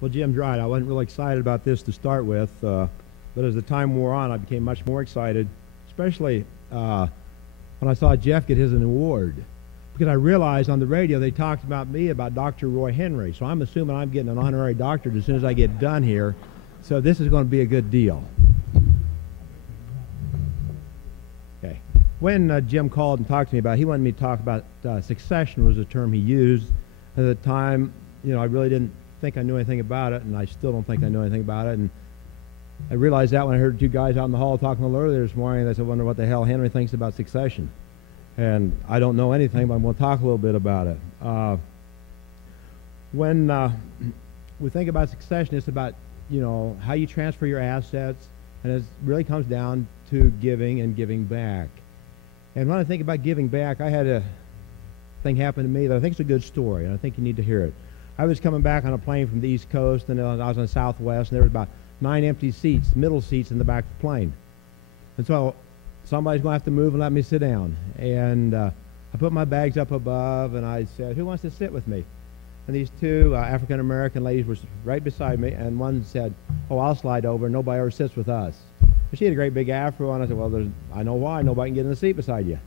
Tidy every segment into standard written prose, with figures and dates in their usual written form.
Well, Jim's right. I wasn't really excited about this to start with, but as the time wore on, I became much more excited, especially when I saw Jeff get his award. Because I realized on the radio they talked about me, about Dr. Roy Henry. So I'm assuming I'm getting an honorary doctorate as soon as I get done here. So this is going to be a good deal. Okay. When Jim called and talked to me about it, he wanted me to talk about succession was the term he used. At the time, I really didn't think I knew anything about it, and I still don't think I know anything about it. And I realized that when I heard two guys out in the hall talking a little earlier this morning. They said, I wonder what the hell Henry thinks about succession. And I don't know anything, but I'm going to talk a little bit about it. When we think about succession, it's about, how you transfer your assets, and it really comes down to giving and giving back. And when I think about giving back, I had a thing happen to me that I think is a good story, and I think you need to hear it. I was coming back on a plane from the East Coast, and I was on the Southwest, and there was about 9 empty seats, middle seats in the back of the plane. And so somebody's going to have to move and let me sit down. And I put my bags up above, and I said, who wants to sit with me? And these two African-American ladies were right beside me, and one said, oh, I'll slide over. Nobody ever sits with us. But she had a great big afro, and I said, well, I know why. Nobody can get in the seat beside you.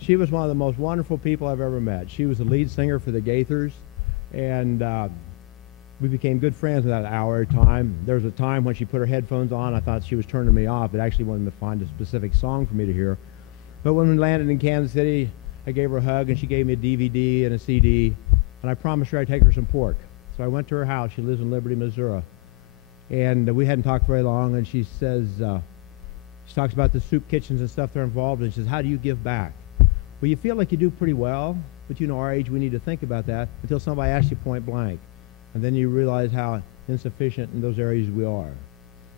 She was one of the most wonderful people I've ever met. She was the lead singer for the Gaithers, and we became good friends in that hour at a time. There was a time when she put her headphones on, I thought she was turning me off, but actually wanted to find a specific song for me to hear. But when we landed in Kansas City, I gave her a hug, and she gave me a DVD and a CD, and I promised her I'd take her some pork. So I went to her house. She lives in Liberty, Missouri. And we hadn't talked very long, and she says, she talks about the soup kitchens and stuff they're involved in. She says, how do you give back? Well, you feel like you do pretty well, but our age, we need to think about that until somebody asks you point blank. And then you realize how insufficient in those areas we are.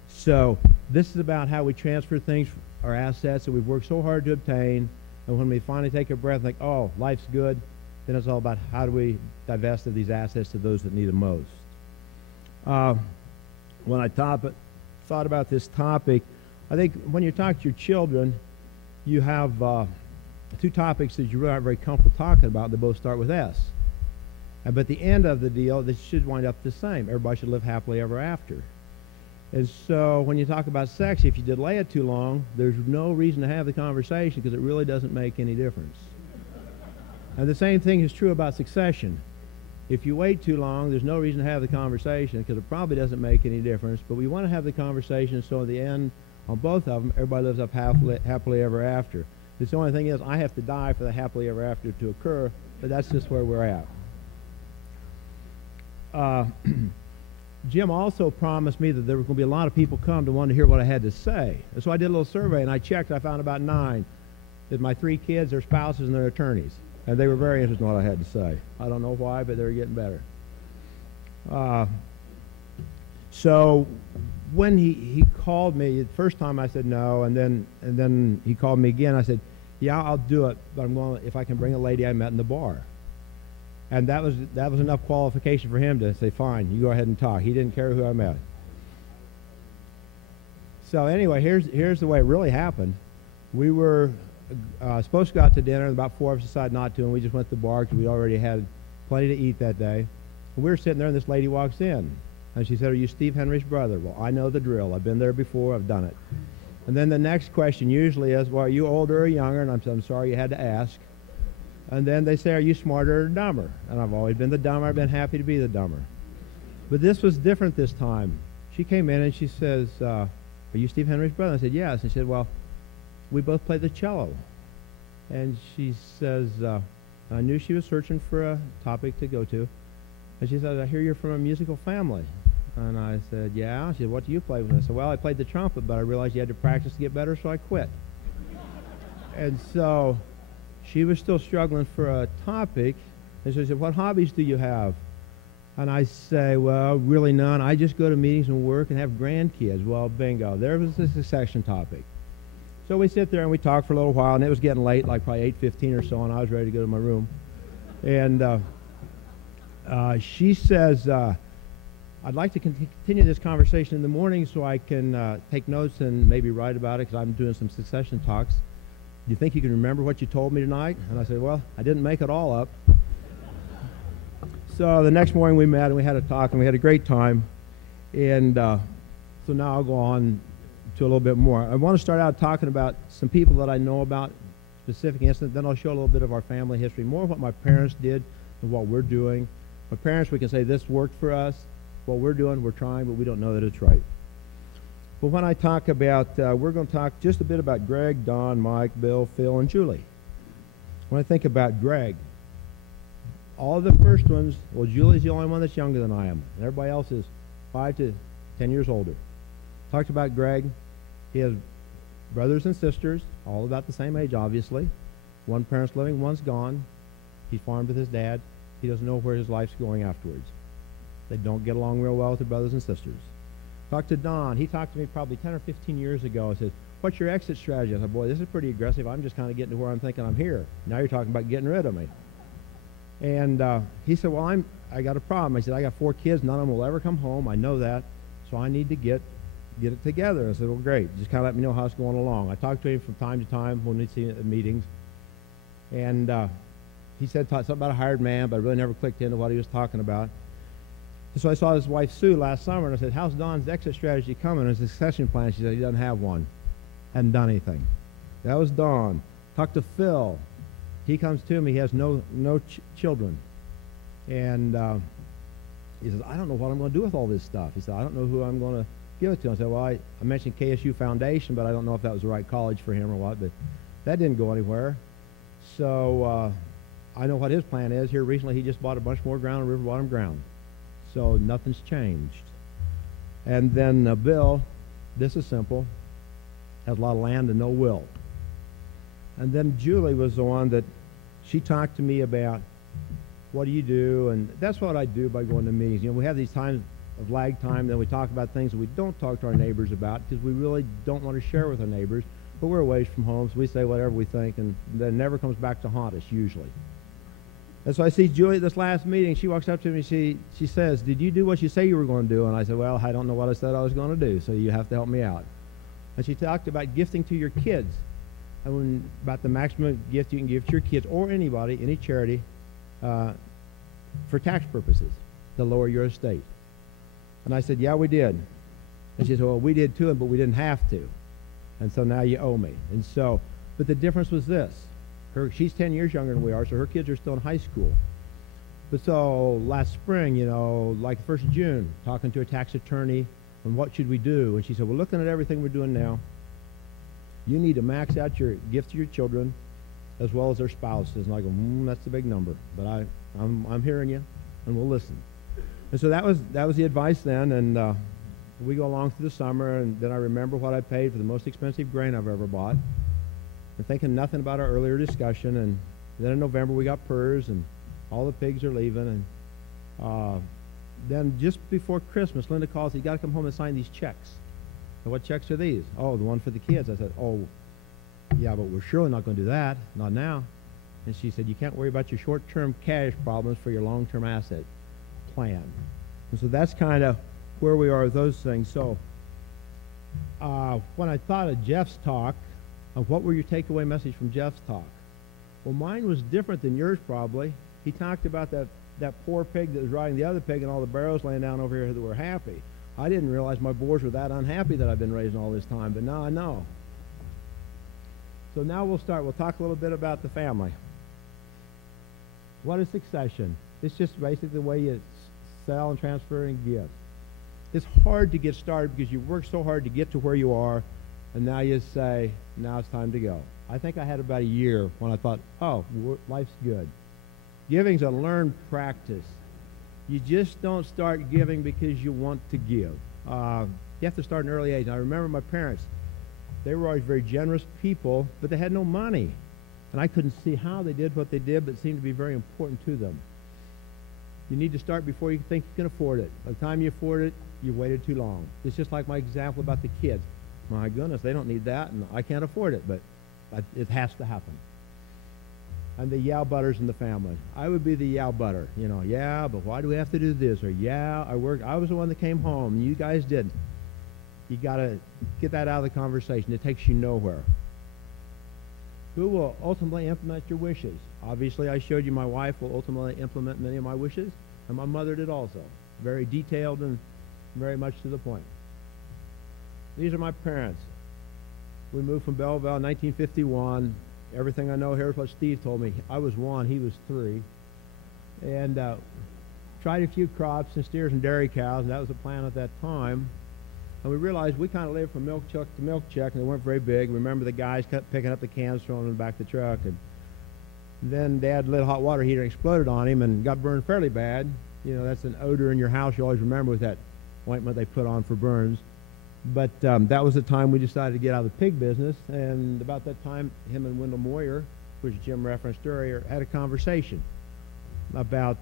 So this is about how we transfer things, our assets that we've worked so hard to obtain, and when we finally take a breath and think, oh, life's good, then it's all about how do we divest of these assets to those that need them most. When I thought about this topic, I think when you talk to your children, you have two topics that you're really not very comfortable talking about. They both start with S. But at the end of the deal, they should wind up the same. Everybody should live happily ever after. And so when you talk about sex, if you delay it too long, there's no reason to have the conversation because it really doesn't make any difference. And the same thing is true about succession. If you wait too long, there's no reason to have the conversation because it probably doesn't make any difference. But we want to have the conversation so at the end, on both of them, everybody lives up happily ever after. The only thing is I have to die for the happily ever after to occur, but that's just where we're at. Jim also promised me that there were going to be a lot of people come to want to hear what I had to say. And so I did a little survey, and I checked. I found about 9. That my 3 kids, their spouses, and their attorneys. And they were very interested in what I had to say. I don't know why, but they were getting better. So when he called me, the first time I said no, and then he called me again. I said, yeah, I'll do it, but I'm going if I can bring a lady I met in the bar. And that was enough qualification for him to say, fine, you go ahead and talk. He didn't care who I met. So anyway, here's the way it really happened. We were supposed to go out to dinner, and about 4 of us decided not to, and we just went to the bar because we already had plenty to eat that day. And we were sitting there, and this lady walks in, and she said, are you Steve Henry's brother? Well, I know the drill. I've been there before. I've done it. And then the next question usually is, well, are you older or younger? And I'm sorry you had to ask. And then they say, are you smarter or dumber? And I've always been the dumber. I've been happy to be the dumber. But this was different this time. She came in and she says, are you Steve Henry's brother? I said, yes. And she said, well, we both play the cello. And she says, I knew she was searching for a topic to go to. And she said, I hear you're from a musical family. And I said, yeah. She said, what do you play with? I said, well, I played the trumpet, but I realized you had to practice to get better, so I quit. And so she was still struggling for a topic. And she said, what hobbies do you have? And I say, well, really none. I just go to meetings and work and have grandkids. Well, bingo. There was the succession topic. So we sit there and we talk for a little while, and it was getting late, like probably 8:15 or so, and I was ready to go to my room. And she says, I'd like to continue this conversation in the morning so I can take notes and maybe write about it because I'm doing some succession talks. Do you think you can remember what you told me tonight? And I said, well, I didn't make it all up. So the next morning we met and we had a talk and we had a great time. And so now I'll go on to a little bit more. I want to start out talking about some people that I know about, specific incidents. Then I'll show a little bit of our family history, more of what my parents did than what we're doing. My parents, we can say this worked for us. What we're doing, we're trying, but we don't know that it's right. But when I talk about, we're going to talk just a bit about Greg, Don, Mike, Bill, Phil, and Julie. When I think about Greg, all the first ones, well, Julie's the only one that's younger than I am. And everybody else is 5 to 10 years older. Talked about Greg. He has brothers and sisters, all about the same age, obviously. One parent's living, one's gone. He farmed with his dad. He doesn't know where his life's going afterwards. They don't get along real well with their brothers and sisters. Talked to Don. He talked to me probably 10 or 15 years ago and said, what's your exit strategy? I said, boy, this is pretty aggressive. I'm just kind of getting to where I'm thinking I'm here. Now you're talking about getting rid of me. And he said, well, I got a problem. I said, I got 4 kids. None of them will ever come home. I know that. So I need to get it together. I said, well, great. Just kind of let me know how it's going along. I talked to him from time to time when we'd see him at meetings. And he said something about a hired man, but I really never clicked into what he was talking about. So I saw his wife, Sue, last summer, and I said, how's Don's exit strategy coming? His succession plan. She said, he doesn't have one. Hadn't done anything. That was Don. Talked to Phil. He comes to me. He has no children. And he says, I don't know what I'm going to do with all this stuff. He said, I don't know who I'm going to give it to. I said, well, I mentioned KSU Foundation, but I don't know if that was the right college for him or what. But that didn't go anywhere. So I know what his plan is. Here recently, he just bought a bunch more ground, river bottom ground. So nothing's changed. And then Bill, this is simple, has a lot of land and no will. And then Julie was the one that she talked to me about, what do you do? And that's what I do by going to meetings. You know, we have these times of lag time, then we talk about things that we don't talk to our neighbors about because we really don't want to share with our neighbors, but we're away from home, so we say whatever we think, and then it never comes back to haunt us, usually. And so I see Julie at this last meeting. She walks up to me. She says, did you do what you say you were going to do? And I said, well, I don't know what I said I was going to do, so you have to help me out. And she talked about gifting to your kids, and about the maximum gift you can give to your kids or anybody, any charity, for tax purposes to lower your estate. And I said, yeah, we did. And she said, well, we did too, but we didn't have to. And so now you owe me. And so, but the difference was this. She's 10 years younger than we are, so her kids are still in high school. But so last spring, you know, like the 1st of June, talking to a tax attorney on what should we do. And she said, well, looking at everything we're doing now, you need to max out your gift to your children as well as their spouses. And I go, that's a big number. But I'm hearing you, and we'll listen. And so that was the advice then. And we go along through the summer, and then I remember what I paid for the most expensive grain I've ever bought. And thinking nothing about our earlier discussion. And then in November we got PERS, and all the pigs are leaving. And then just before Christmas, Linda calls, you got to come home and sign these checks. And what checks are these? Oh, the one for the kids. I said, oh, yeah, but we're surely not going to do that. Not now. And she said, you can't worry about your short-term cash problems for your long-term asset plan. And so that's kind of where we are with those things. So when I thought of Jeff's talk, what were your takeaway message from Jeff's talk? Well, mine was different than yours probably. He talked about that poor pig that was riding the other pig and all the barrels laying down over here that were happy. I didn't realize my boars were that unhappy that I've been raising all this time, but now I know. So now we'll talk a little bit about the family. What is succession? It's just basically the way you sell and transfer and give. It's hard to get started because you work so hard to get to where you are, and now you say, now it's time to go. I think I had about a year when I thought, oh, life's good. Giving's a learned practice. You just don't start giving because you want to give. You have to start at an early age. And I remember my parents. They were always very generous people, but they had no money. And I couldn't see how they did what they did, but it seemed to be very important to them. You need to start before you think you can afford it. By the time you afford it, you waited too long. It's just like my example about the kids. My goodness, they don't need that, and I can't afford it, but it has to happen. And the yeah butters in the family. I would be the yeah butter. You know, yeah, but why do we have to do this? Or yeah, I was the one that came home, and you guys didn't. You got to get that out of the conversation. It takes you nowhere. Who will ultimately implement your wishes? Obviously, I showed you my wife will ultimately implement many of my wishes, and my mother did also. Very detailed and very much to the point. These are my parents. We moved from Belleville in 1951. Everything I know here is what Steve told me. I was 1, he was 3. And tried a few crops and steers and dairy cows, and that was the plan at that time. And we realized we kind of lived from milk chuck to milk chuck, and they weren't very big. Remember the guys kept picking up the cans, throwing them in the back of the truck. And then Dad lit a hot water heater and exploded on him and got burned fairly bad. You know, that's an odor in your house you always remember with that ointment they put on for burns. But that was the time we decided to get out of the pig business. And about that time, him and Wendell Moyer, which Jim referenced earlier, had a conversation about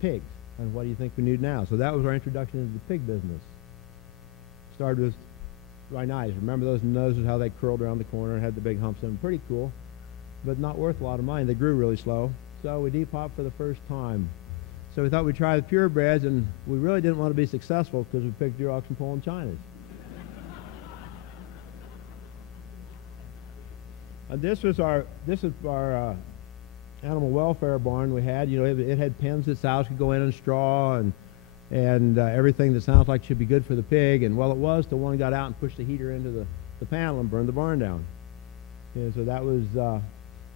pigs and what do you think we need now. So that was our introduction into the pig business. Started with rhinitis. Remember those noses, how they curled around the corner and had the big humps in them? Pretty cool, but not worth a lot of money. They grew really slow. So we depopped for the first time. So we thought we'd try the purebreds, and we really didn't want to be successful because we picked Durocs and Poland Chinas. And this is our animal welfare barn we had. You know, it had pens that sows could go in and straw and everything that sounds like should be good for the pig. And well, it was till one got out and pushed the heater into the panel and burned the barn down. And so that was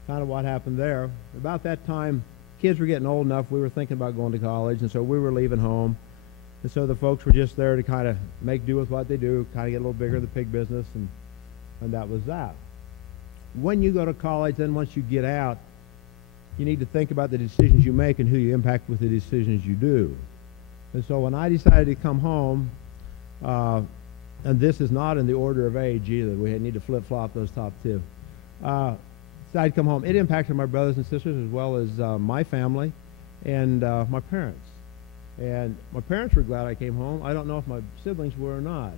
kind of what happened there. About that time, kids were getting old enough. We were thinking about going to college, and so we were leaving home. And so the folks were just there to kind of make do with what they do, kind of get a little bigger in the pig business, and that was that. When you go to college, then once you get out, you need to think about the decisions you make and who you impact with the decisions you do. And so when I decided to come home, and this is not in the order of age either, we need to flip-flop those top two. Decided to come home. It impacted my brothers and sisters as well as my family and my parents. And my parents were glad I came home. I don't know if my siblings were or not.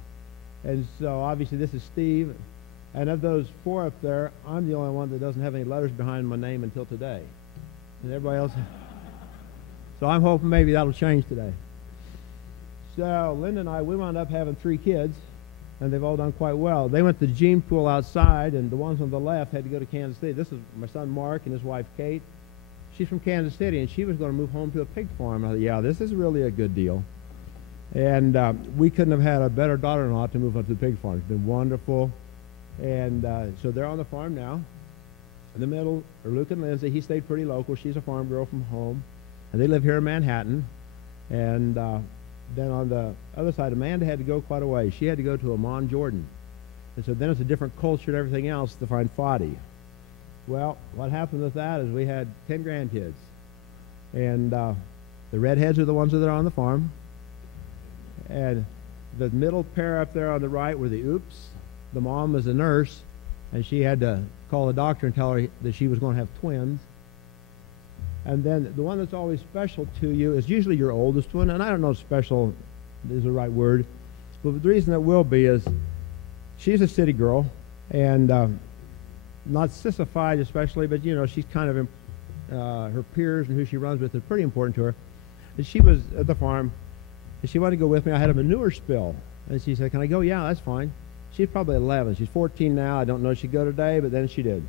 And so obviously this is Steve. And of those 4 up there, I'm the only one that doesn't have any letters behind my name until today. And everybody else. So I'm hoping maybe that'll change today. So Linden and I, we wound up having 3 kids, and they've all done quite well. They went to the gene pool outside, and the ones on the left had to go to Kansas City. This is my son Mark and his wife Kate. She's from Kansas City, and she was going to move home to a pig farm. I thought, yeah, this is really a good deal. And we couldn't have had a better daughter-in-law to move up to the pig farm. It's been wonderful. And so they're on the farm now. In the middle are Luke and Lindsay. He stayed pretty local. She's a farm girl from home. And they live here in Manhattan. And then on the other side, Amanda had to go quite a way. She had to go to Amman, Jordan. And so then it's a different culture and everything else to find Foddy. Well, what happened with that is we had 10 grandkids. And the redheads are the ones that are on the farm. And the middle pair up there on the right were the Oops. The mom was a nurse, and she had to call the doctor and tell her that she was going to have twins. And then the one that's always special to you is usually your oldest one, and I don't know if special is the right word, but the reason it will be is she's a city girl, and not sissified especially, but you know, she's kind of her peers and who she runs with is pretty important to her. And she was at the farm, and she wanted to go with me. I had a manure spill, and she said, "Can I go?" "Yeah, that's fine." She's probably 11. She's 14 now. I don't know if she'd go today, but then she did.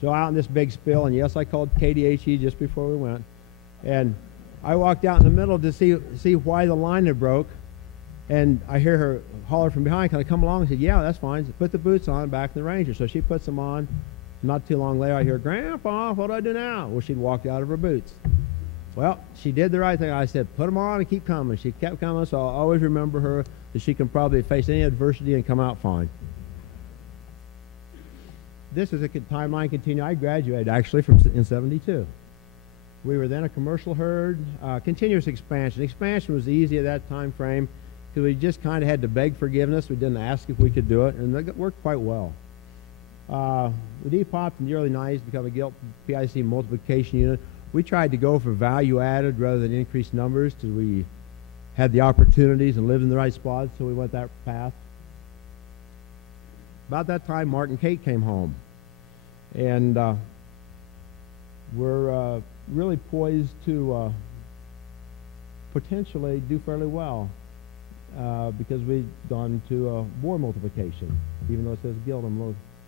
So out in this big spill, and yes, I called KDHE just before we went. And I walked out in the middle to see why the line had broke. And I hear her holler from behind, "Can I come along?" I said, "Yeah, that's fine." So put the boots on back in the Ranger. So she puts them on. Not too long later, I hear, "Grandpa, what do I do now?" Well, she'd walked out of her boots. Well, she did the right thing. I said, "Put them on and keep coming." She kept coming, so I'll always remember her, that she can probably face any adversity and come out fine. This is a timeline continue. I graduated actually in 72. We were then a commercial herd, continuous expansion. Expansion was easy at that time frame because we just kind of had to beg forgiveness. We didn't ask if we could do it, and it worked quite well. We depopped in the early 90s, become a gilt PIC multiplication unit. We tried to go for value added rather than increased numbers because we had the opportunities and lived in the right spots, so we went that path. About that time, Mark and Kate came home, and we're really poised to potentially do fairly well because we'd gone to boar multiplication, even though it says gilt.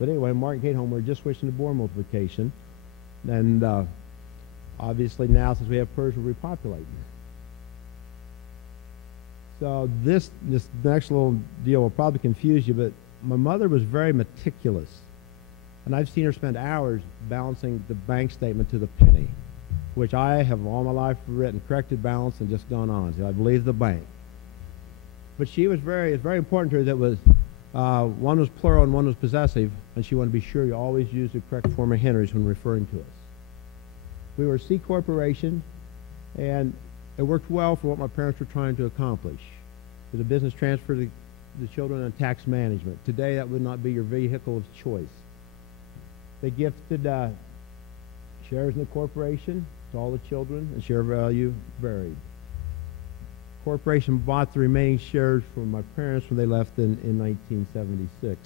But anyway, Mark and Kate home, we're just switching to boar multiplication, and Obviously now, since we have PERS, we're repopulating. So this next little deal will probably confuse you, but my mother was very meticulous. And I've seen her spend hours balancing the bank statement to the penny, which I have all my life written corrected balance and just gone on. So I believe the bank. But it's very important to her that was one was plural and one was possessive, and she wanted to be sure you always use the correct form of Henry's when referring to us. We were a C corporation, and it worked well for what my parents were trying to accomplish. It was a business transfer to the children and tax management. Today, that would not be your vehicle of choice. They gifted shares in the corporation to all the children, and share value varied. Corporation bought the remaining shares from my parents when they left in 1976.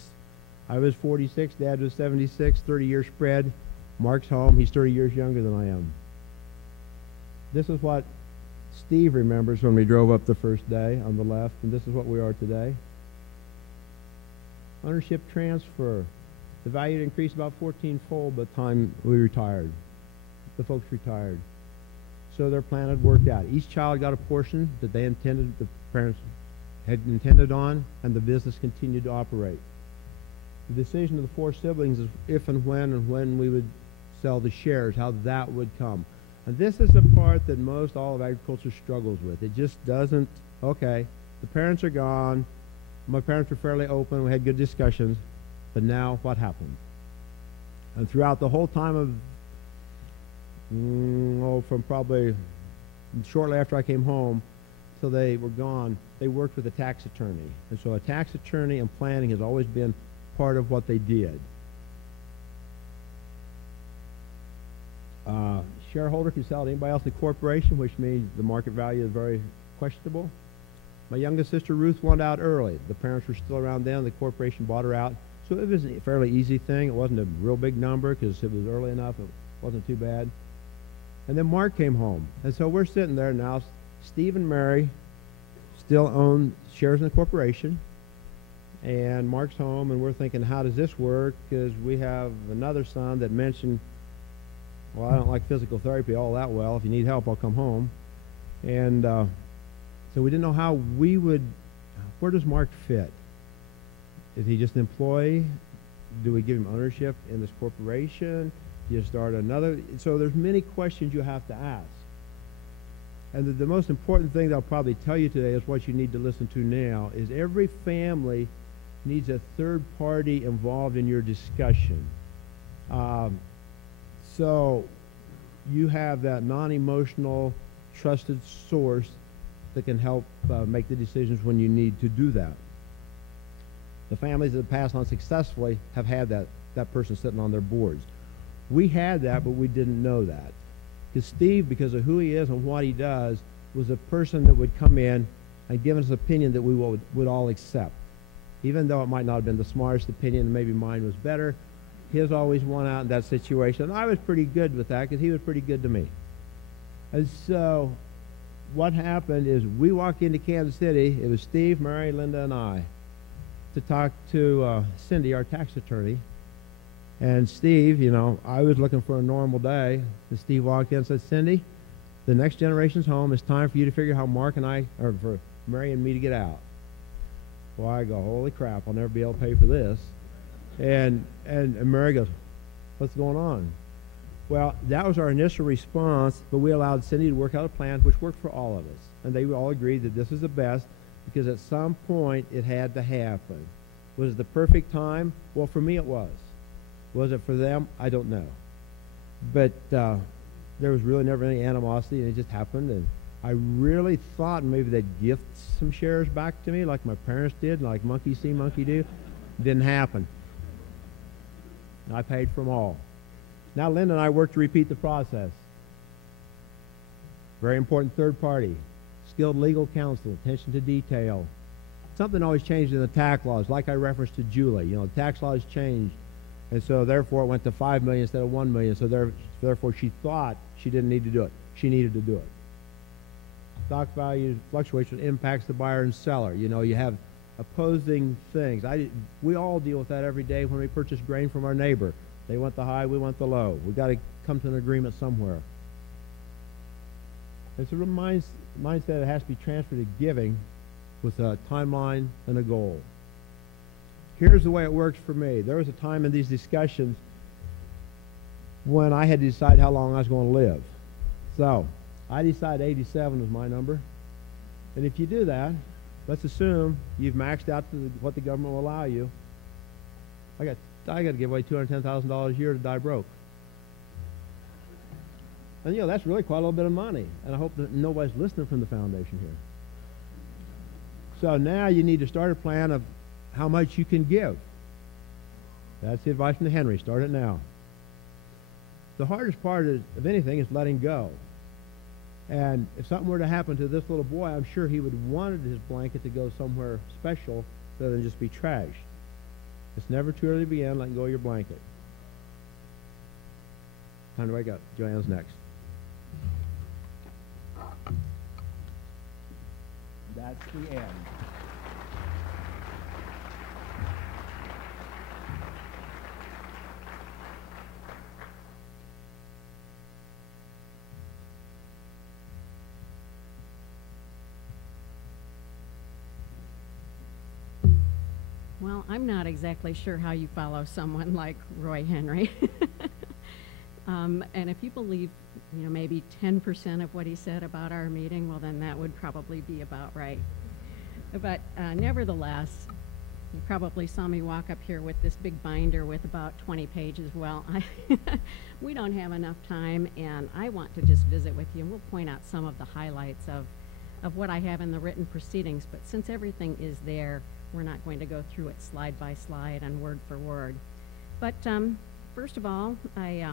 I was 46, Dad was 76, 30-year spread. Mark's home, he's 30 years younger than I am. This is what Steve remembers when we drove up the first day on the left, and this is what we are today. Ownership transfer. The value increased about 14-fold by the time we retired. The folks retired. So their plan had worked out. Each child got a portion that they intended, the parents had intended on, and the business continued to operate. The decision of the four siblings is if and when we would sell the shares, how that would come. And this is the part that most all of agriculture struggles with. It just doesn't, okay, the parents are gone. My parents were fairly open. We had good discussions. But now what happened? And throughout the whole time of, from probably shortly after I came home till they were gone, they worked with a tax attorney. And so a tax attorney and planning has always been part of what they did. Shareholder can sell to anybody else in the corporation, which means the market value is very questionable. My youngest sister Ruth wanted out early. The parents were still around then. The corporation bought her out. So it was a fairly easy thing. It wasn't a real big number because it was early enough. It wasn't too bad. And then Mark came home. And so we're sitting there now. Steve and Mary still own shares in the corporation. And Mark's home, and we're thinking, how does this work? Because we have another son that mentioned, well, I don't like physical therapy all that well. If you need help, I'll come home. And so we didn't know how we would, where does Mark fit? Is he just an employee? Do we give him ownership in this corporation? Do you start another? So there's many questions you have to ask. And the most important thing that I'll probably tell you today is what you need to listen to now, is every family needs a third party involved in your discussion. So you have that non-emotional, trusted source that can help make the decisions when you need to do that. The families that have passed on successfully have had that person sitting on their boards. We had that, but we didn't know that. Because Steve, because of who he is and what he does, was a person that would come in and give us an opinion that we would all accept. Even though it might not have been the smartest opinion and maybe mine was better, his always won out in that situation. And I was pretty good with that because he was pretty good to me. And so what happened is we walked into Kansas City. It was Steve, Mary, Linda, and I to talk to Cindy, our tax attorney. And Steve, you know, I was looking for a normal day. And Steve walked in and said, Cindy, the next generation's home. It's time for you to figure out how Mark and I, or for Mary and me to get out. Well, I go, holy crap, I'll never be able to pay for this. And Mary goes, what's going on? Well, that was our initial response, but we allowed Cindy to work out a plan which worked for all of us. And they all agreed that this is the best because at some point it had to happen. Was it the perfect time? Well, for me it was. Was it for them? I don't know. But there was really never any animosity, and it just happened. And I really thought maybe they'd gift some shares back to me like my parents did, like monkey see, monkey do. Didn't happen. I paid for them all. Now Linda and I work to repeat the process. Very important third party. Skilled legal counsel, attention to detail. Something always changed in the tax laws, like I referenced to Julie. You know, the tax laws changed. And so therefore it went to $5 million instead of $1 million. So therefore she thought she didn't need to do it. She needed to do it. Stock value fluctuation impacts the buyer and seller. You know, you have opposing things. We all deal with that every day when we purchase grain from our neighbor. They want the high, we want the low. We've got to come to an agreement somewhere. It's a mindset that has to be transferred to giving with a timeline and a goal. Here's the way it works for me. There was a time in these discussions when I had to decide how long I was going to live. So I decided 87 was my number. And if you do that, let's assume you've maxed out what the government will allow you. I got to give away $210,000 a year to die broke. And that's really quite a little bit of money. And I hope that nobody's listening from the foundation here. So now you need to start a plan of how much you can give. That's the advice from the Henry. Start it now. The hardest part of anything is letting go. And if something were to happen to this little boy, I'm sure he would wanted his blanket to go somewhere special rather than just be trashed. It's never too early to begin letting go of your blanket. Time to wake up. JoAnn's next. That's the end. Well, I'm not exactly sure how you follow someone like Roy Henry. And if you believe, maybe 10% of what he said about our meeting, well, then that would probably be about right. But nevertheless, you probably saw me walk up here with this big binder with about 20 pages. Well, we don't have enough time, and I want to just visit with you, and we'll point out some of the highlights of what I have in the written proceedings. But since everything is there, we're not going to go through it slide by slide and word for word. But first of all, I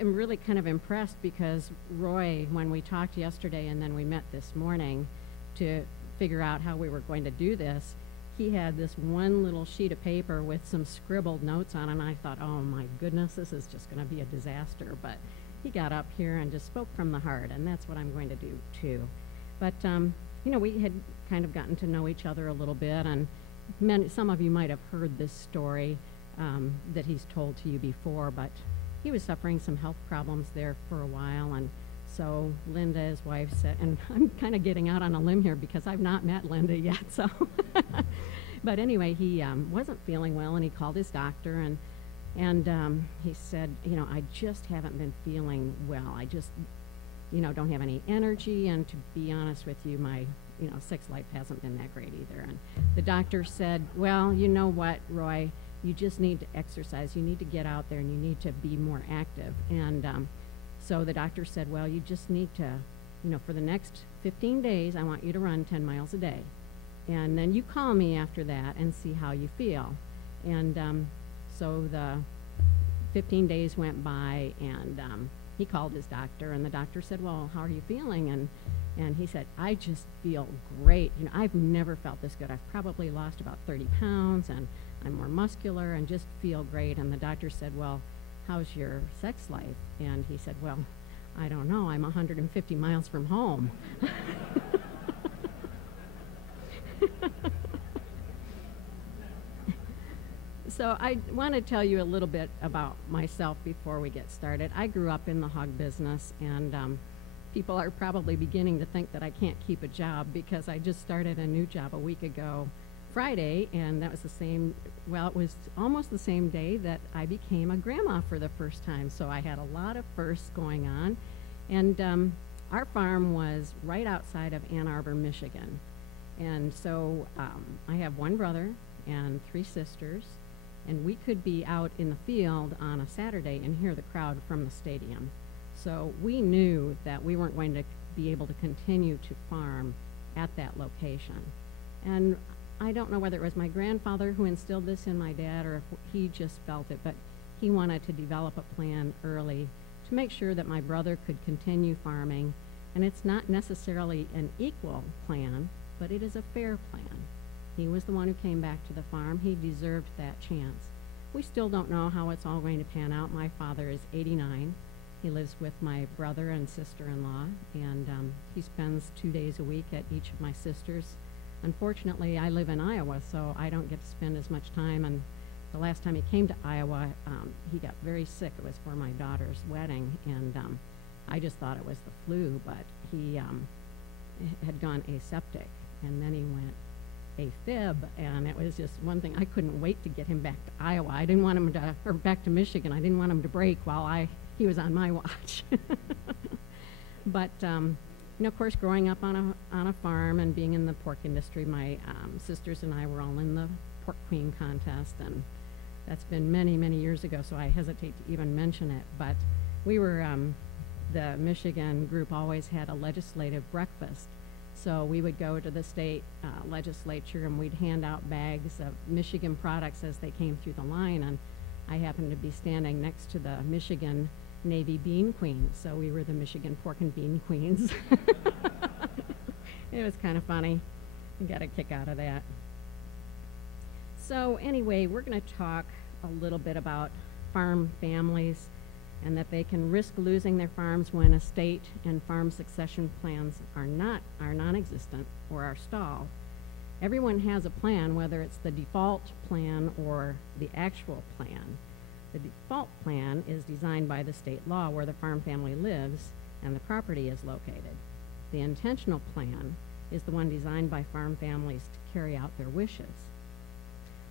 am really kind of impressed because Roy, when we talked yesterday and then we met this morning to figure out how we were going to do this, he had this one little sheet of paper with some scribbled notes on it, and I thought, oh my goodness, this is just going to be a disaster. But he got up here and just spoke from the heart, and that's what I'm going to do too. But we had kind of gotten to know each other a little bit, and some of you might have heard this story that he's told to you before, but he was suffering some health problems there for a while, and so Linda, his wife, said, and I'm kind of getting out on a limb here because I've not met Linda yet, so. But anyway, he wasn't feeling well, and he called his doctor, and he said, I just haven't been feeling well. I just, don't have any energy, and to be honest with you, my sex life hasn't been that great either. And the doctor said, well, you know what, Roy, you just need to exercise. You need to get out there, and you need to be more active. And so the doctor said, well, you just need to, for the next 15 days, I want you to run 10 miles a day. And then you call me after that and see how you feel. And so the 15 days went by, and he called his doctor, and the doctor said, well, how are you feeling? And he said, I just feel great. I've never felt this good. I've probably lost about 30 pounds, and I'm more muscular and just feel great. And the doctor said, well, how's your sex life? And he said, well, I don't know. I'm 150 miles from home. So I want to tell you a little bit about myself before we get started. I grew up in the hog business, and people are probably beginning to think that I can't keep a job because I just started a new job a week ago Friday, and that was it was almost the same day that I became a grandma for the first time. So I had a lot of firsts going on. And our farm was right outside of Ann Arbor, Michigan. And so I have one brother and 3 sisters, and we could be out in the field on a Saturday and hear the crowd from the stadium. So we knew that we weren't going to be able to continue to farm at that location. And I don't know whether it was my grandfather who instilled this in my dad or if he just felt it, but he wanted to develop a plan early to make sure that my brother could continue farming. And it's not necessarily an equal plan, but it is a fair plan. He was the one who came back to the farm. He deserved that chance. We still don't know how it's all going to pan out. My father is 89. He lives with my brother and sister-in-law, and he spends 2 days a week at each of my sisters. Unfortunately, I live in Iowa, so I don't get to spend as much time, and the last time he came to Iowa, he got very sick. It was for my daughter's wedding, and I just thought it was the flu, but he had gone aseptic, and then he went AFib, and it was just one thing. I couldn't wait to get him back to Iowa. I didn't want him to, or back to Michigan. I didn't want him to break while he was on my watch. But of course, growing up on a farm and being in the pork industry, my sisters and I were all in the pork queen contest, and that's been many, many years ago, so I hesitate to even mention it. But we were, the Michigan group always had a legislative breakfast. So we would go to the state legislature and we'd hand out bags of Michigan products as they came through the line. And I happened to be standing next to the Michigan Navy Bean Queens. So we were the Michigan Pork and Bean Queens. It was kind of funny. I got a kick out of that. So anyway, we're going to talk a little bit about farm families and that they can risk losing their farms when estate and farm succession plans are non-existent or are stalled. Everyone has a plan, whether it's the default plan or the actual plan. The default plan is designed by the state law where the farm family lives and the property is located. The intentional plan is the one designed by farm families to carry out their wishes.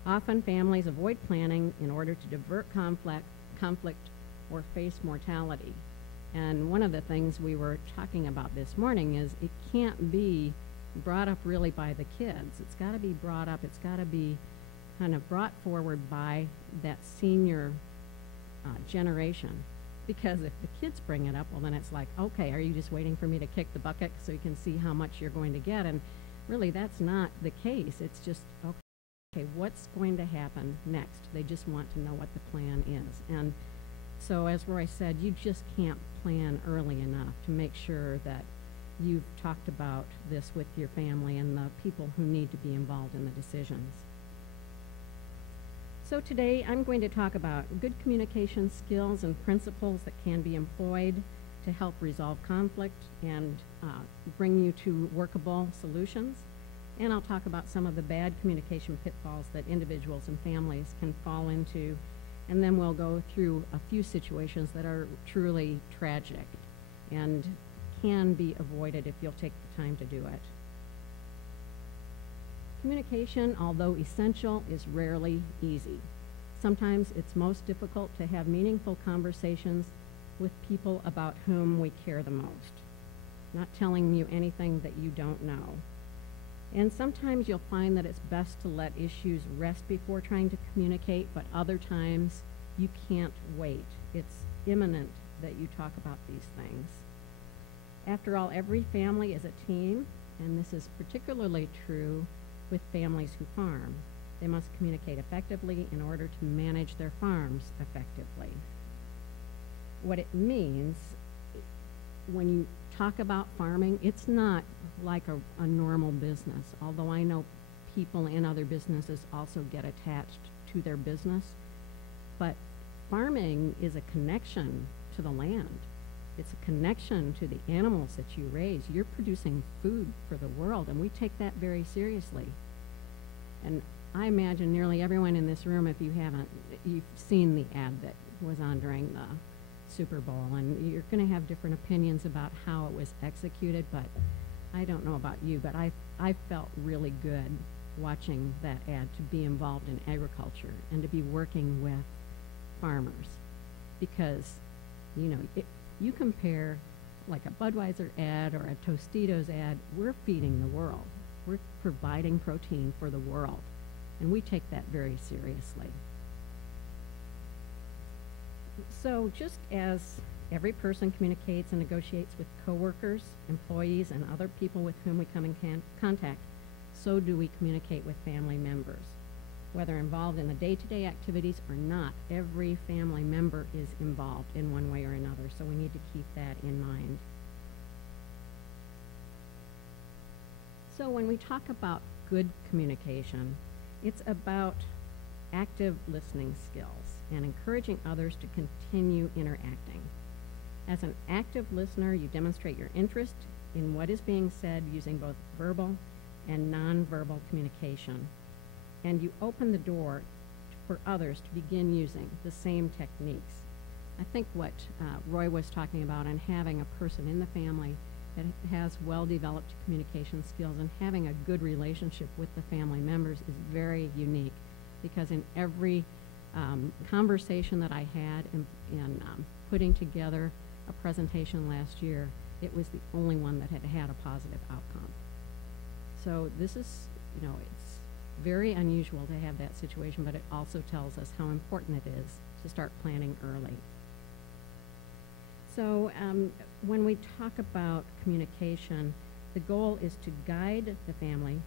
Often families avoid planning in order to divert conflict or face mortality. And one of the things we were talking about this morning is it can't be brought up really by the kids. It's got to be brought up, it's got to be kind of brought forward by that senior generation. Because if the kids bring it up, well then it's like, okay, are you just waiting for me to kick the bucket so you can see how much you're going to get? And really that's not the case. It's just, okay, what's going to happen next? They just want to know what the plan is. And so as Roy said, you just can't plan early enough to make sure that you've talked about this with your family and the people who need to be involved in the decisions. So today I'm going to talk about good communication skills and principles that can be employed to help resolve conflict and bring you to workable solutions. And I'll talk about some of the bad communication pitfalls that individuals and families can fall into. And then we'll go through a few situations that are truly tragic and can be avoided if you'll take the time to do it. Communication, although essential, is rarely easy. Sometimes it's most difficult to have meaningful conversations with people about whom we care the most, not telling you anything that you don't know. And sometimes you'll find that it's best to let issues rest before trying to communicate, but other times you can't wait. It's imminent that you talk about these things. After all, every family is a team, and this is particularly true with families who farm. They must communicate effectively in order to manage their farms effectively. What it means when you talk about farming, it's not like a normal business, although I know people in other businesses also get attached to their business. But farming is a connection to the land. It's a connection to the animals that you raise. You're producing food for the world, and we take that very seriously. And I imagine nearly everyone in this room, if you haven't, you've seen the ad that was on during the Super Bowl, and you're going to have different opinions about how it was executed, but I don't know about you, but I felt really good watching that ad, to be involved in agriculture and to be working with farmers, because you compare like a Budweiser ad or a Tostitos ad, we're feeding the world. We're providing protein for the world, and we take that very seriously. So just as every person communicates and negotiates with coworkers, employees, and other people with whom we come in contact, so do we communicate with family members. Whether involved in the day-to-day activities or not, every family member is involved in one way or another, so we need to keep that in mind. So when we talk about good communication, it's about active listening skills and encouraging others to continue interacting. As an active listener, you demonstrate your interest in what is being said using both verbal and nonverbal communication. And you open the door for others to begin using the same techniques. I think what Roy was talking about, and having a person in the family that has well-developed communication skills, and having a good relationship with the family members is very unique, because in every conversation that I had in putting together a presentation last year, it was the only one that had a positive outcome. So this is, it's very unusual to have that situation, but it also tells us how important it is to start planning early. So when we talk about communication, the goal is to guide the family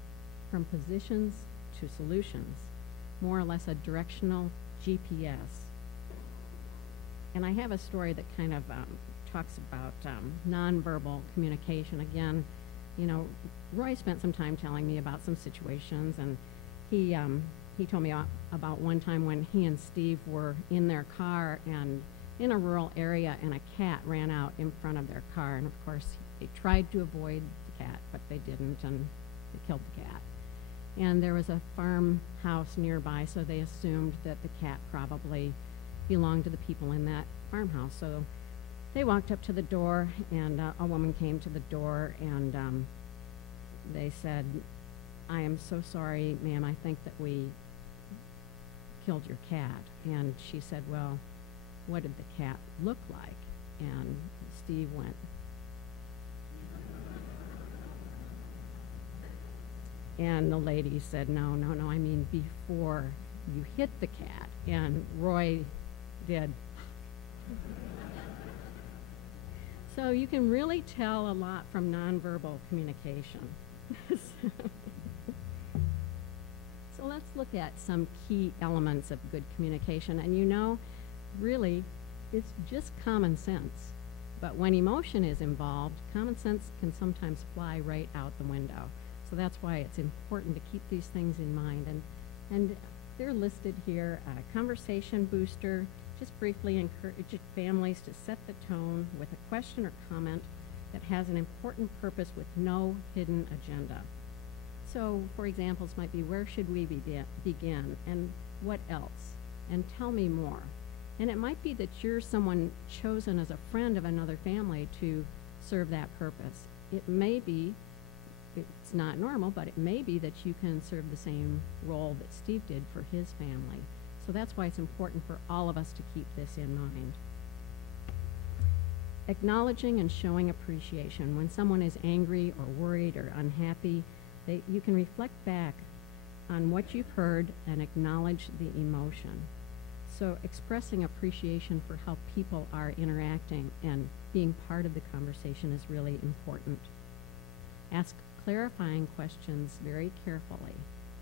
from positions to solutions, more or less a directional GPS. And I have a story that kind of talks about nonverbal communication. Again, Roy spent some time telling me about some situations, and he told me about one time when he and Steve were in their car and in a rural area, and a cat ran out in front of their car, and of course they tried to avoid the cat, but they didn't, and they killed the cat. And there was a farmhouse nearby, so they assumed that the cat probably belonged to the people in that farmhouse. So they walked up to the door, and a woman came to the door, and they said, "I am so sorry, ma'am, I think that we killed your cat." And she said, "Well, what did the cat look like?" And Steve went, and the lady said, no, I mean before you hit the cat. And Roy did. So you can really tell a lot from nonverbal communication. So let's look at some key elements of good communication. And really, it's just common sense. But when emotion is involved, common sense can sometimes fly right out the window. So that's why it's important to keep these things in mind. And they're listed here. Conversation booster, just briefly encourage families to set the tone with a question or comment that has an important purpose with no hidden agenda. So, for examples might be, where should we begin? And what else? And tell me more. And it might be that you're someone chosen as a friend of another family to serve that purpose. It may be, it's not normal, but it may be that you can serve the same role that Steve did for his family. So that's why it's important for all of us to keep this in mind. Acknowledging and showing appreciation. When someone is angry or worried or unhappy, you can reflect back on what you've heard and acknowledge the emotion. So expressing appreciation for how people are interacting and being part of the conversation is really important. Ask clarifying questions very carefully.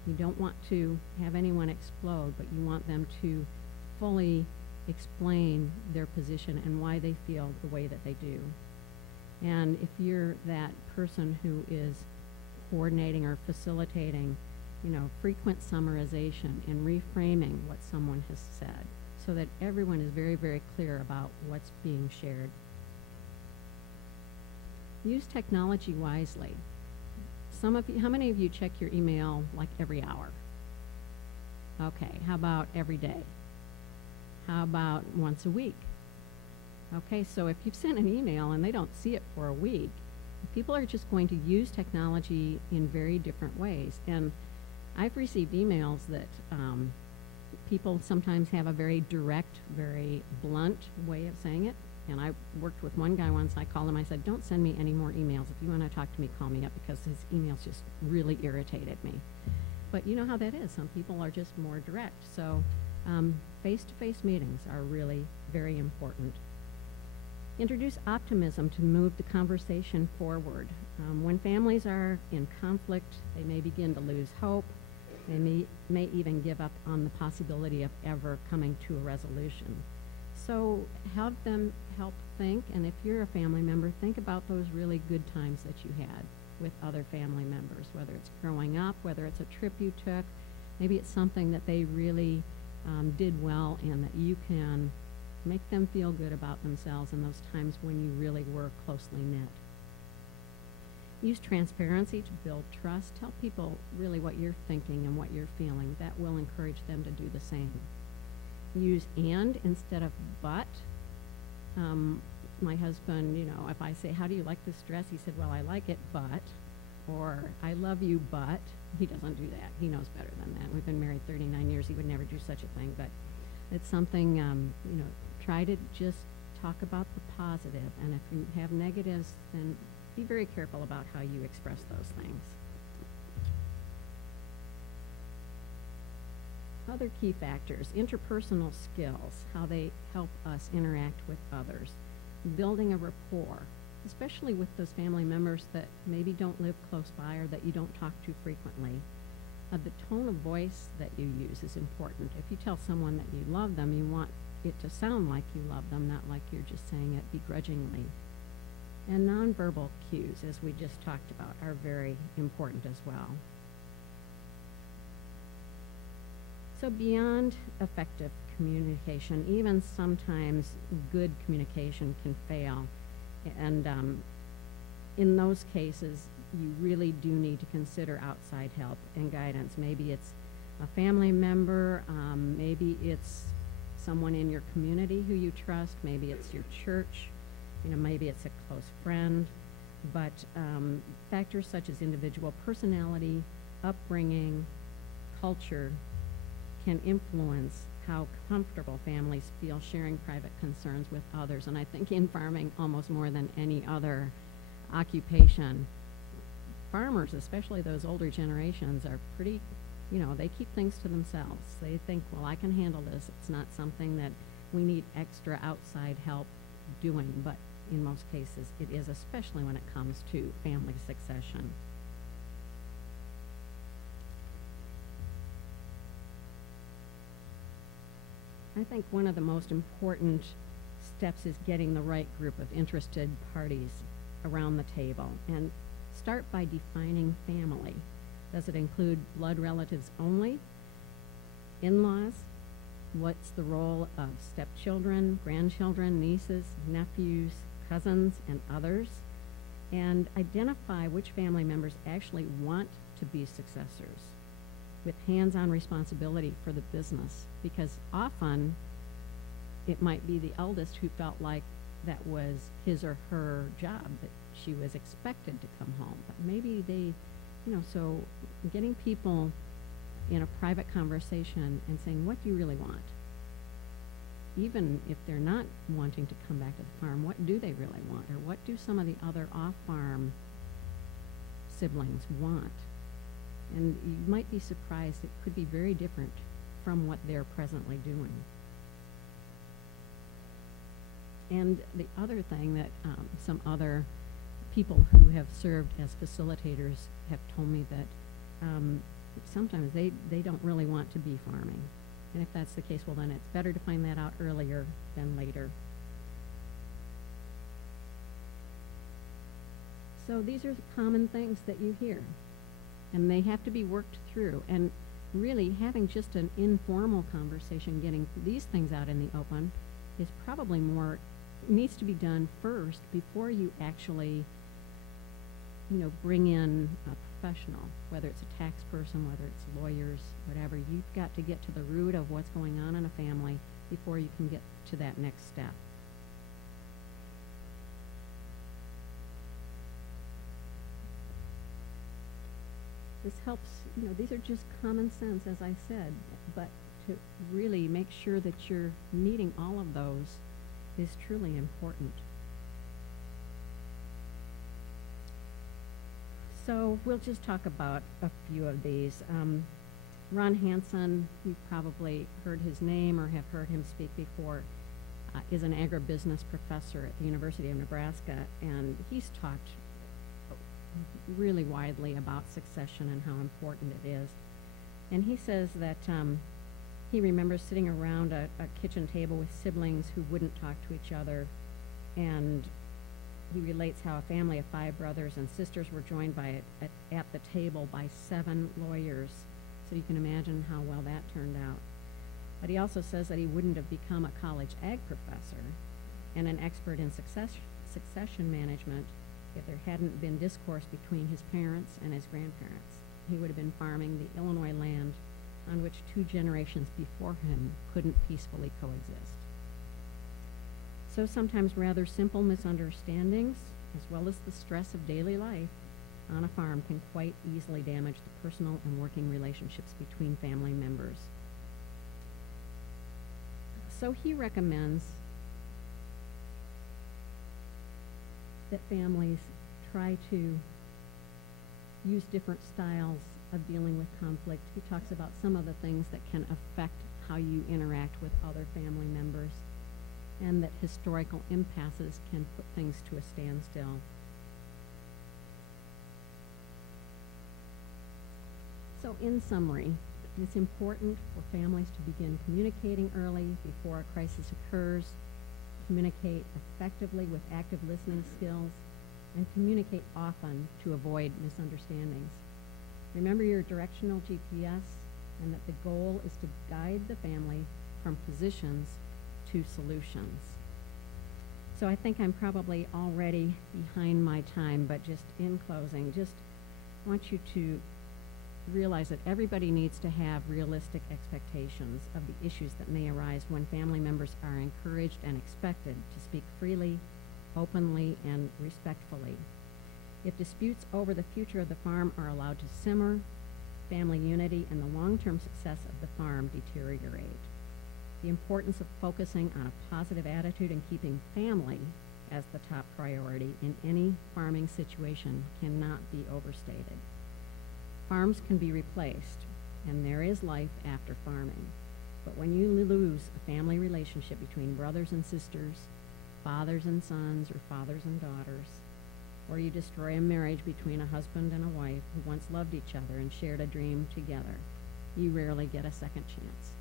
You don't want to have anyone explode, but you want them to fully explain their position and why they feel the way that they do. And if you're that person who is coordinating or facilitating, frequent summarization and reframing what someone has said so that everyone is very, very clear about what's being shared. Use technology wisely. How many of you check your email like every hour? Okay, how about every day? How about once a week? Okay, so if you've sent an email and they don't see it for a week, people are just going to use technology in very different ways. And I've received emails that people sometimes have a very direct, very blunt way of saying it. And I worked with one guy once. I called him. I said, "Don't send me any more emails. If you want to talk to me, call me up," because his emails just really irritated me. But you know how that is. Some people are just more direct. So face-to-face meetings are really very important. Introduce optimism to move the conversation forward. When families are in conflict, they may begin to lose hope. They may even give up on the possibility of ever coming to a resolution. So help them think, and if you're a family member, think about those really good times that you had with other family members, whether it's growing up, whether it's a trip you took, maybe it's something that they really did well and that you can make them feel good about themselves in those times when you really were closely knit. Use transparency to build trust. Tell people really what you're thinking and what you're feeling. That will encourage them to do the same. Use and instead of but. my husband, if I say, how do you like this dress? He said, well, I like it, but, or I love you, but. He doesn't do that. He knows better than that. We've been married 39 years. He would never do such a thing, but it's something, try to just talk about the positive, and if you have negatives, then be very careful about how you express those things. Other key factors: interpersonal skills, how they help us interact with others, building a rapport, especially with those family members that maybe don't live close by or that you don't talk to frequently. The tone of voice that you use is important. If you tell someone that you love them, you want it to sound like you love them, not like you're just saying it begrudgingly. And nonverbal cues, as we just talked about, are very important as well. So beyond effective communication, even sometimes good communication can fail. And in those cases, you really do need to consider outside help and guidance. Maybe it's a family member, maybe it's someone in your community who you trust, maybe it's your church, maybe it's a close friend. But factors such as individual personality, upbringing, culture can influence how comfortable families feel sharing private concerns with others. And I think in farming, almost more than any other occupation, farmers, especially those older generations, are pretty, they keep things to themselves. They think, well, I can handle this. It's not something that we need extra outside help doing, but in most cases it is, especially when it comes to family succession. I think one of the most important steps is getting the right group of interested parties around the table. And start by defining family. Does it include blood relatives only? In-laws? What's the role of stepchildren, grandchildren, nieces, nephews, cousins, and others? And identify which family members actually want to be successors, with hands-on responsibility for the business, because often it might be the eldest who felt like that was his or her job, that she was expected to come home. But maybe they, so getting people in a private conversation and saying, what do you really want? Even if they're not wanting to come back to the farm, what do they really want? Or what do some of the other off-farm siblings want? And you might be surprised, it could be very different from what they're presently doing. And the other thing that some other people who have served as facilitators have told me that sometimes they don't really want to be farming. And if that's the case, well, then it's better to find that out earlier than later. So these are the common things that you hear, and they have to be worked through. And really, having just an informal conversation, getting these things out in the open, is probably more, needs to be done first before you actually, bring in a professional, whether it's a tax person, whether it's lawyers, whatever. You've got to get to the root of what's going on in a family before you can get to that next step. This helps, these are just common sense, as I said, but to really make sure that you're meeting all of those is truly important. So we'll just talk about a few of these. Ron Hansen, you've probably heard his name or have heard him speak before, is an agribusiness professor at the University of Nebraska, and he's talked really widely about succession and how important it is. And he says that he remembers sitting around a kitchen table with siblings who wouldn't talk to each other, and he relates how a family of 5 brothers and sisters were joined at the table by 7 lawyers. So you can imagine how well that turned out. But he also says that he wouldn't have become a college ag professor and an expert in succession management if there hadn't been discourse between his parents and his grandparents. He would have been farming the Illinois land on which 2 generations before him couldn't peacefully coexist. So sometimes rather simple misunderstandings, as well as the stress of daily life on a farm, can quite easily damage the personal and working relationships between family members. So he recommends that families try to use different styles of dealing with conflict. He talks about some of the things that can affect how you interact with other family members, and that historical impasses can put things to a standstill. So in summary, it's important for families to begin communicating early before a crisis occurs, communicate effectively with active listening skills, and communicate often to avoid misunderstandings. Remember your directional GPS, and that the goal is to guide the family from positions to solutions. So I think I'm probably already behind my time, but just in closing, just want you to realize that everybody needs to have realistic expectations of the issues that may arise when family members are encouraged and expected to speak freely, openly, and respectfully. If disputes over the future of the farm are allowed to simmer, family unity and the long-term success of the farm deteriorate. The importance of focusing on a positive attitude and keeping family as the top priority in any farming situation cannot be overstated. Farms can be replaced, and there is life after farming. But when you lose a family relationship between brothers and sisters, fathers and sons, or fathers and daughters, or you destroy a marriage between a husband and a wife who once loved each other and shared a dream together, you rarely get a second chance.